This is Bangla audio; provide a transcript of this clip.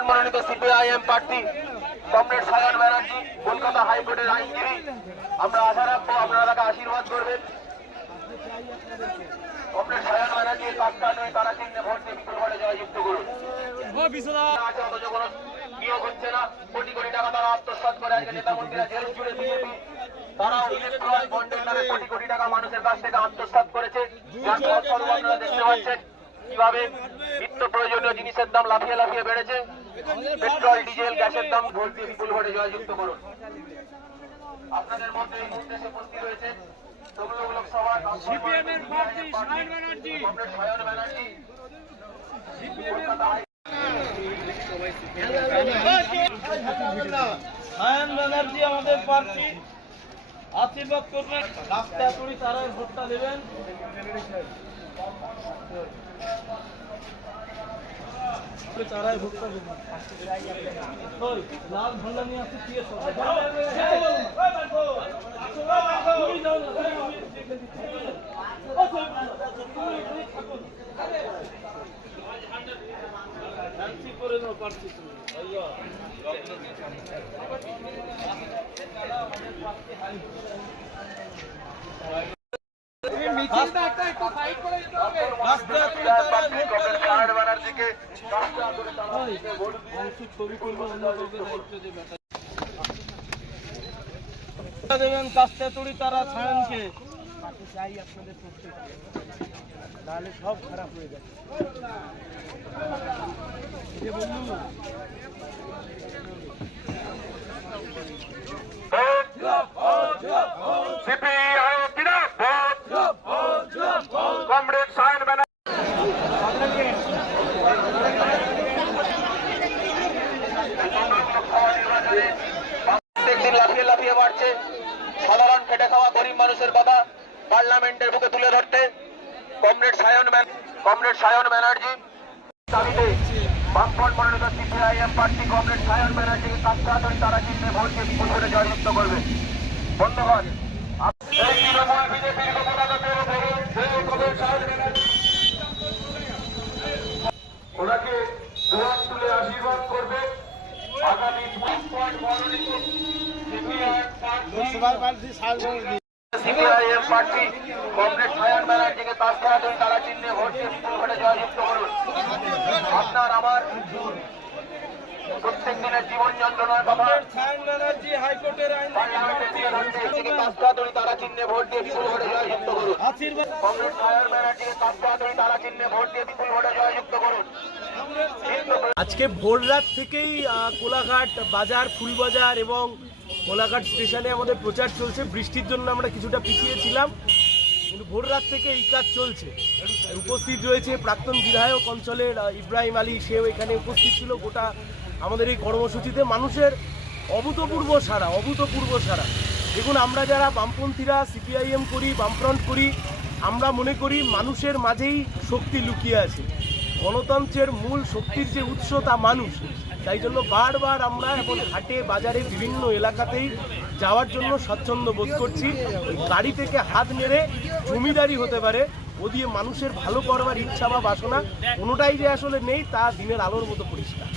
বামফ্রন্ট মনোনীত সিপিআইএম প্রার্থী কমরেড সায়ন ব্যানার্জি, কলকাতা হাইকোর্টের আইনজীবী। আমরা আশা রাখবো আপনারা তাকে আশীর্বাদ করবেন। কমরেড সায়ন ব্যানার্জির কাজটা নয়, তারা চিহ্নে ভোট দিয়ে বিপুল ভোটে জয়যুক্ত করুন। আছে অথচ কোনো নিয়োগ হচ্ছে না, কোটি কোটি টাকা তারা আত্মসাৎ করে আজকে নেতা মন্ত্রীরা জেল জুড়ে বিজেপি তারাও ইলেকট্রাল বন্ডের নামে কোটি কোটি টাকা মানুষের কাছ থেকে আত্মসাৎ করেছে। যার ফলস্বরূপ আপনারা দেখতে পাচ্ছেন কিভাবে নিত্য প্রয়োজনীয় জিনিসের দাম লাফিয়ে লাফিয়ে বেড়েছে। পেট্রোল, ডিজেল, গ্যাসের দাম ভোট দিয়ে বিপুল ভোটে জয়যুক্ত করুন। আপনাদের মধ্যে এই মুহূর্তে এসে উপস্থিত রয়েছে তমলুক লোকসভা সিপিএমের প্রার্থী সায়ন ব্যানার্জি। সায়ন ব্যানার্জি আমাদের প্রার্থী, আশীর্বাদ করবেন। রাস্তায় করি তারাই ভোটটা দেবেন। তারাই ভোটটা দেবেন। লাল ঝন্ডা নিয়ে আসছে করে নাও প্রার্থী তুমি। দেবেন কাস্তে তুড়ি তারা সায়নকে। চাই আপনাদের পক্ষে, তাহলে সব খারাপ হয়ে যাবে। প্রত্যেকদিন লাফিয়ে লাফিয়ে বাড়ছে সাধারণ খেটে খাওয়া গরিব মানুষের কথা পার্লামেন্টের বুকে তুলে ধরতে কমরেড সায়ন ব্যানার্জি দাবিতে বামফ্রন্ট মনোনীত সিপিআইএম প্রার্থী কমরেড সায়ন ব্যানার্জিকে কাস্তাহাতই তারা চিহ্নে ভোট দিয়ে বিপুল ভোটে জয়যুক্ত করবে। বন্ধুগণ, বিজেপির ওনাকে দুহাত তুলে আশীর্বাদ করবে। আগামী সিপিআইএম প্রার্থী কমরেড সায়ন ব্যানার্জিকে কাস্তাহাতই তারা চিহ্নে ভোট দিয়ে বিপুল ভোটে জয়যুক্ত করুন। আপনার আমার প্রত্যেক দিনের জীবন যন্ত্রণার কথা সায়ন ব্যানার্জি হাইকোর্টের আইনজীবী কাস্তাহাতই তারা চিহ্নে ভোট দিয়ে বিপুল ভোটে জয়যুক্ত করুন। কমরেড সায়ন ব্যানার্জিকে কাস্তাহাতই তারা চিহ্নে ভোট দিয়ে বিপুল ভোটে জয়যুক্ত করুন। আজকে ভোর রাত থেকেই কোলাঘাট বাজার, ফুলবাজার এবং কোলাঘাট স্টেশনে আমাদের প্রচার চলছে। বৃষ্টির জন্য আমরা কিছুটা পিছিয়ে ছিলাম, কিন্তু ভোর রাত থেকে এই কাজ চলছে। উপস্থিত রয়েছে প্রাক্তন বিধায়ক অঞ্চলের ইব্রাহিম আলী, সেও এখানে উপস্থিত ছিল। গোটা আমাদের এই কর্মসূচিতে মানুষের অভূতপূর্ব সাড়া। দেখুন, আমরা যারা বামপন্থীরা সিপিআইএম করি, বামফ্রন্ট করি, আমরা মনে করি মানুষের মাঝেই শক্তি লুকিয়ে আছে। গণতন্ত্রের মূল শক্তির যে উৎস তা মানুষ। তাই জন্য বারবার আমরা এখন হাটে বাজারে বিভিন্ন এলাকাতেই যাওয়ার জন্য স্বচ্ছন্দ বোধ করছি। গাড়ি থেকে হাত নেড়ে জমিদারি হতে পারে, ও দিয়ে মানুষের ভালো করবার ইচ্ছা বা বাসনা কোনোটাই যে আসলে নেই, তা দিনের আলোর মতো পরিষ্কার।